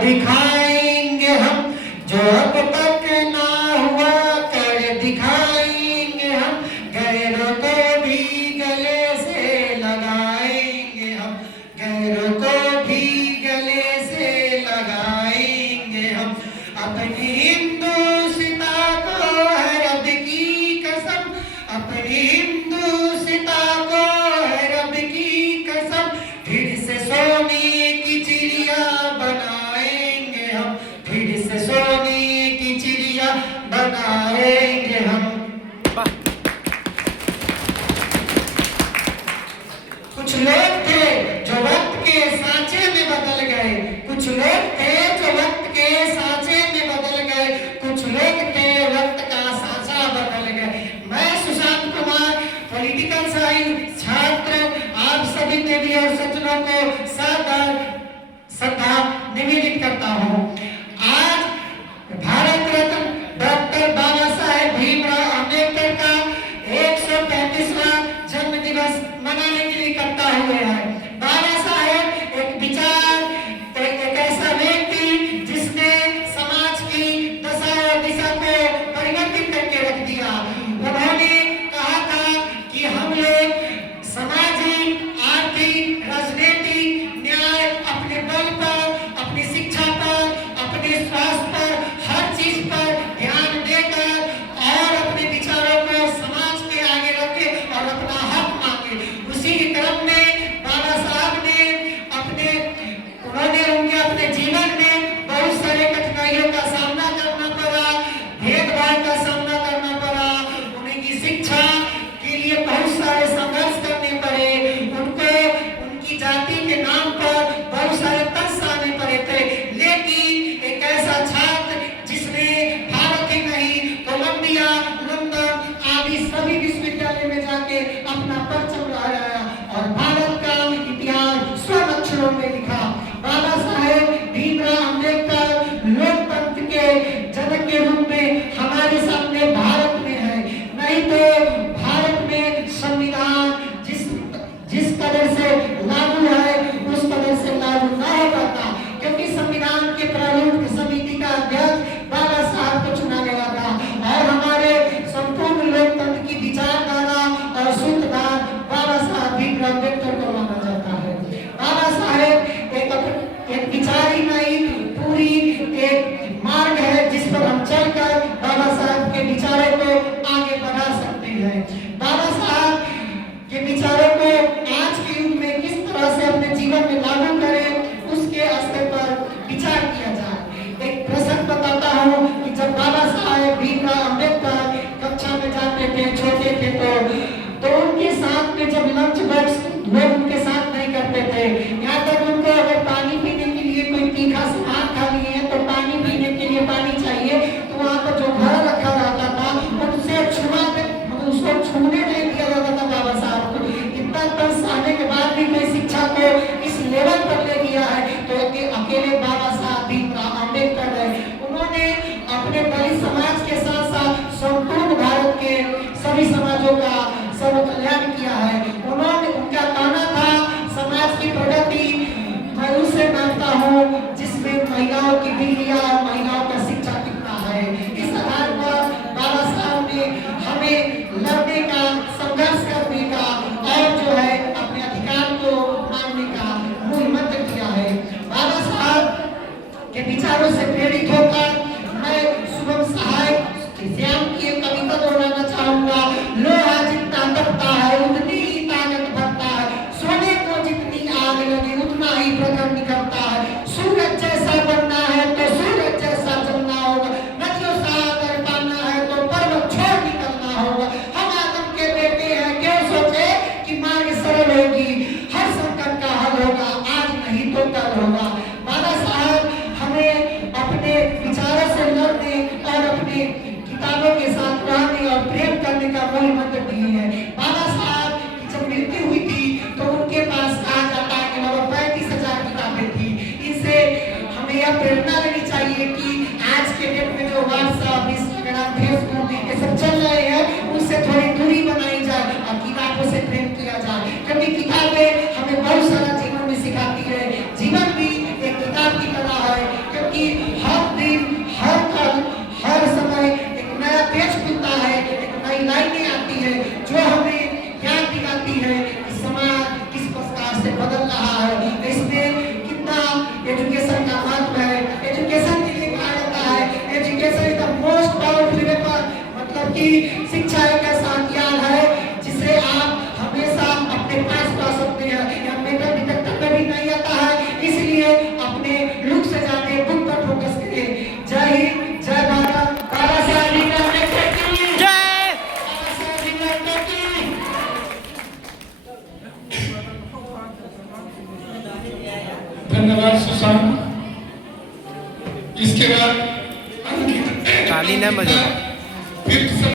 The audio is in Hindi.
दिखाएंगे हम, जो अब तक ना हुआ कर दिखाएंगे हम, गैरों को भी गले से लगाएंगे हम, गैरों को भी गले से लगाएंगे हम। अपनी हिंदुस्ता को है रब की कसम, अपनी हिंदुस्ता को है रब की कसम, फिर से सोने की चिड़िया बनाएंगे हम, फिर से सोने की चिड़िया बनाएंगे हम। कुछ लोग थे जो वक्त के सांचे में बदल गए, कुछ लोग थे जो वक्त के सांचे में बदल गए, कुछ लोग थे वक्त का सांचा बदल गए। मैं सुशांत कुमार, पॉलिटिकल साइंस छात्र, आप सभी देवी और सज्जनों को सादर श्रद्धा निवेदित करता हूँ। आज भारत रत्न डॉक्टर बाबा साहेब भीमराव अम्बेडकर का 135वां जन्म दिवस मनाने के लिए इकट्ठा हुए हैं। बाबा साहेब एक विचार, एक ऐसा व्यक्ति जिसने समाज की दशा और दिशा को परिवर्तित करके रख दिया। उन्होंने कहा था कि हम लोग सामाजिक, आर्थिक, राजनीतिक न्याय अपने बल पर, अपनी शिक्षा पर, अपने स्वास्थ्य पर, हर चीज पर ध्यान देकर और अपने विचारों को समाज के आगे रखे और अपना हक मांगे। उसी के क्रम में बाबा साहब ने उनके अपने जीवन में बहुत सारे कठिनाइयों का सामना करना पड़ा, भेदभाव का सामना करना पड़ा, उनकी शिक्षा के लिए बहुत सारे संघर्ष करने पड़े, उनको उनकी जाति के नाम पर बहुत सारे तरस आने पड़े थे। लेकिन एक ऐसा छात्र जिसने भारत ही नहीं, कोलंबिया, लंदन आदि सभी विश्वविद्यालय में जाके अपना परचम लहराया और भारत का इतिहास स्वर्ण अक्षरों में लिखा। बाबा साहेब भीमराव अम्बेडकर लोकतंत्र के जनक के रूप में हमारे सामने भारत में है। नहीं तो भारत में संविधान जिस कदर से लागू है उस कदर से लागू ना हो पाता, क्योंकि संविधान के प्रारूप समिति का अध्यक्ष बाबा साहब को चुना गया था और हमारे संपूर्ण लोकतंत्र की विचारधारा और सूत्रधार बाबा साहब भीमराव अम्बेडकर को माना जाता है। बाबा साहेब एक विचार ही नहीं, पूरी एक मार्ग है जिस पर हम चलकर बाबा साहब के विचारों को आगे बढ़ा सकते हैं। बाबा साहब के विचारों को आज के युग में किस तरह से अपने जीवन में लागू करें, उसके स्तर पर विचार किया जाए। एक प्रसंग बताता हूँ कि जब बाबा साहेब भीमराव अम्बेडकर कक्षा में जाते थे, छोटे थे, तो उनके साथ में जब लंच बॉक्स लोग उनके साथ नहीं करते थे, यहाँ तक उनको अगर पानी पीने के लिए कोई तीखा सामान खा लिए हैं तो पानी पीने के लिए पानी चाहिए, तो वहाँ पर जो घर रखा रहता था उनसे उसको छूने नहीं दिया जाता था। बाबा साहब को इतना तरस आने के बाद भी कोई शिक्षा को इस लेवल पर ले गया है तो अकेले बाबा साहब भीमराव अम्बेडकर है। उन्होंने अपने दलित समाज के साथ साथ संपूर्ण भारत के सभी समाजों का सर्व कल्याण किया है। उनका कहना था समाज की प्रगति मैं उससे मानता हूँ जिसमें महिलाओं की डिग्रियां और महिलाओं का शिक्षा कितना है। इस आधार पर बाबा साहब ने हमें लड़ने का, संघर्ष करने का और जो है अपने अधिकार को मानने का मूल मंत्र दिया है। बाबा साहब के विचारों से प्रेरित होकर मैं शुभम सहाय श्याम की एक कविता दोहराना चाहूंगा। लोहा जितना तपता है उतनी ही ताकत भरता है, सोने को जितनी आग लगी उतना ही प्रखर निकलता है। सूरज जैसा बनना है तो सूरज जैसा जलना होगा, नदियों सा अगर पाना है तो पर्वत छोड़ निकलना होगा। हम आदम के बेटे हैं, क्यों सोचे कि मार्ग सरल होगी, हर संकट का हल होगा, आज नहीं तो कल होगा। बाबा साहब हमें अपने विचारों से लड़ने और अपने किताबों के साथ रहने और प्रेम करने का मूल मंत्र दिए हैं। बाबा साहब की जब मृत्यु हुई थी तो उनके पास आज आता के 35,000 किताबें थी। इससे हमें यह प्रेरणा लेनी चाहिए कि आज के डेट में जो व्हाट्सएप, इंस्टाग्राम, फेसबुक ये सब चल रहे हैं उससे थोड़ी दूरी बनाई जाए और किताबों से प्रेम किया जाए, क्योंकि किताबें हमें बहुत सारा जीवन में सिखाती है। जीवन भी एक किताब की तरह है। कि हर दिन, हर पल, हर समय एक नया पेज खुलता है, एक नई लाइनें आती है जो हमें याद दिलाती है कि समाज किस प्रकार से बदल रहा है। इसमें कितना एजुकेशन का महत्व है। एजुकेशन के लिए कहा जाता है education is the most powerful weapon, मतलब कि शिक्षा एक ऐसा हथियार है जिसे आप हमेशा अपने पास पा सकते हैं। यह मेटल डिटेक्टर में भी नहीं आता है, इसलिए अपने लुक से जाने, बुक पर फोकस करें। जय हिंद, जय भारत, बाबा साहेब भीमराव की जय, बाबा साहेब भीमराव की। धन्यवाद सुशांत। इसके बाद ताली न बजाओ।